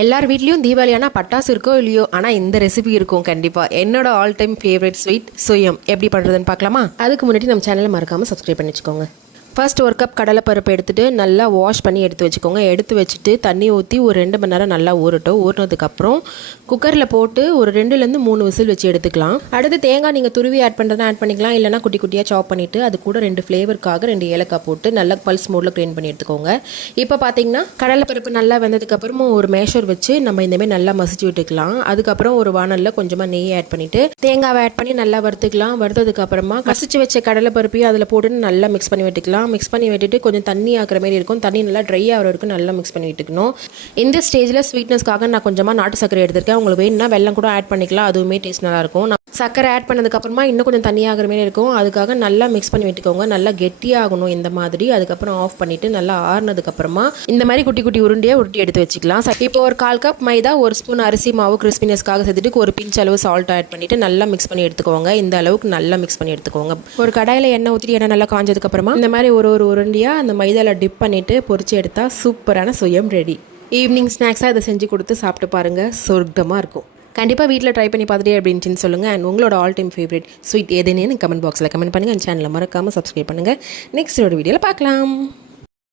எல்லார் வீட்லேயும் தீபாவளி ஆனால் பட்டாசு இருக்கோ இல்லையோ, ஆனால் இந்த ரெசிபி இருக்கும் கண்டிப்பாக. என்னோட ஆல் டைம் ஃபேவரட் ஸ்வீட் சுயம் எப்படி பண்ணுறதுன்னு பார்க்கலாமா? அதுக்கு முன்னாடி நம்ம சேனலை மறக்காமல் சப்ஸ்கிரைப் பண்ணி வச்சுக்கோங்க. ஃபர்ஸ்ட் ஒரு கப் கடலைப்பருப்பு எடுத்துகிட்டு நல்லா வாஷ் பண்ணி எடுத்து வச்சுக்கோங்க. எடுத்து வச்சுட்டு தண்ணி ஊற்றி ஒரு 2 மணி நேரம் நல்லா ஊறட்டும். ஊறினதுக்கப்புறம் குக்கரில் போட்டு ஒரு 2லேருந்து 3 விசில் வச்சு எடுத்துக்கலாம். அடுத்து தேங்காய் நீங்கள் துருவி ஆட் பண்ணுறதுனா ஆட் பண்ணிக்கலாம், இல்லைனா குட்டி குட்டியாக சாப் பண்ணிவிட்டு அது கூட 2 ஃப்ளேவருக்காக 2 ஏலக்காய் போட்டு நல்லா பல்ஸ் மோடில் கிரைண்ட் பண்ணி எடுத்துக்கோங்க. இப்போ பார்த்தீங்கன்னா கடலைப்பருப்பு நல்லா வெந்ததுக்கப்புறமா ஒரு மேஷர் வச்சு நம்ம இந்தமாதிரி நல்லா மசிச்சு விட்டுக்கலாம். அதுக்கப்புறம் ஒரு வானலில் கொஞ்சமாக நெய் ஆட் பண்ணிவிட்டு தேங்காவை ஆட் பண்ணி நல்லா வறுத்துக்கலாம். வறுத்ததுக்கப்புறமா மசிச்சு வச்ச கடலைப்பருப்பையும் அதில் போட்டு நல்லா மிக்ஸ் பண்ணி விட்டுக்கலாம். மிக்ஸ் பண்ணி விட்டுட்டு கொஞ்சம் தண்ணி ஆகிற மாதிரி இருக்கும். தண்ணி நல்லா ட்ரை ஆகிற வரைக்கும் நல்லா மிக்ஸ் பண்ணி விட்டுக்கணும். இந்த ஸ்டேஜில் ஸ்வீட்னஸ்க்காக நான் கொஞ்சமாக நாட்டு சர்க்கரை எடுத்திருக்கேன். உங்களுக்கு வேணும்னா வெல்லம் கூட ஆட் பண்ணிக்கலாம், அதுவுமே டேஸ்ட் நல்லாயிருக்கும். சர்க்கரை ஆட் பண்ணதுக்கப்புறமா இன்னும் கொஞ்சம் தண்ணி ஆகிற மாதிரி இருக்கும். அதுக்காக நல்லா மிக்ஸ் பண்ணி விட்டுக்கோங்க. நல்லா கெட்டியாகணும் இந்த மாதிரி. அதுக்கப்புறம் ஆஃப் பண்ணிவிட்டு நல்லா ஆறுனதுக்கப்புறமா இந்த மாதிரி குட்டி குட்டி உருண்டியாக உருட்டி எடுத்து வச்சுக்கலாம். இப்போ ஒரு 1/4 கப் மைதா, 1 ஸ்பூன் அரிசி மாவு கிறிஸ்பினஸ்க்காக சேர்த்துட்டு ஒரு பிஞ்ச் அளவு சால்ட் ஆட் பண்ணிவிட்டு நல்லா மிக்ஸ் பண்ணி எடுத்துக்கோங்க. இந்த அளவுக்கு நல்லா மிக்ஸ் பண்ணி எடுத்துக்கோங்க. ஒரு கடாயில் எண்ணெய் ஊற்றி எண்ணெய் நல்லா காஞ்சதுக்கப்புறமா இந்த மாதிரி ஒரு உருண்டியாக அந்த மைதாவில் டிப் பண்ணிவிட்டு பொரிச்சு எடுத்தால் சூப்பரான சுயம் ரெடி. ஈவினிங் ஸ்நாக்ஸாக இதை செஞ்சு கொடுத்து சாப்பிட்டு பாருங்கள், சொர்க்கமாக இருக்கும். கண்டிப்பாக வீட்டில் ட்ரை பண்ணி பார்த்துட்டே அப்படின்னு சொல்லுங்கள். அண்ட் உங்களோட ஆல் டைம் ஃபேவரட் ஸ்வீட் எதுன்னு கமெண்ட் பாக்ஸில் கமெண்ட் பண்ணுங்கள். அந்த சேனலை மறக்காமல் சப்ஸ்கிரைப் பண்ணுங்கள். நெக்ஸ்ட் ஒரு வீடியோவில் பார்க்கலாம்.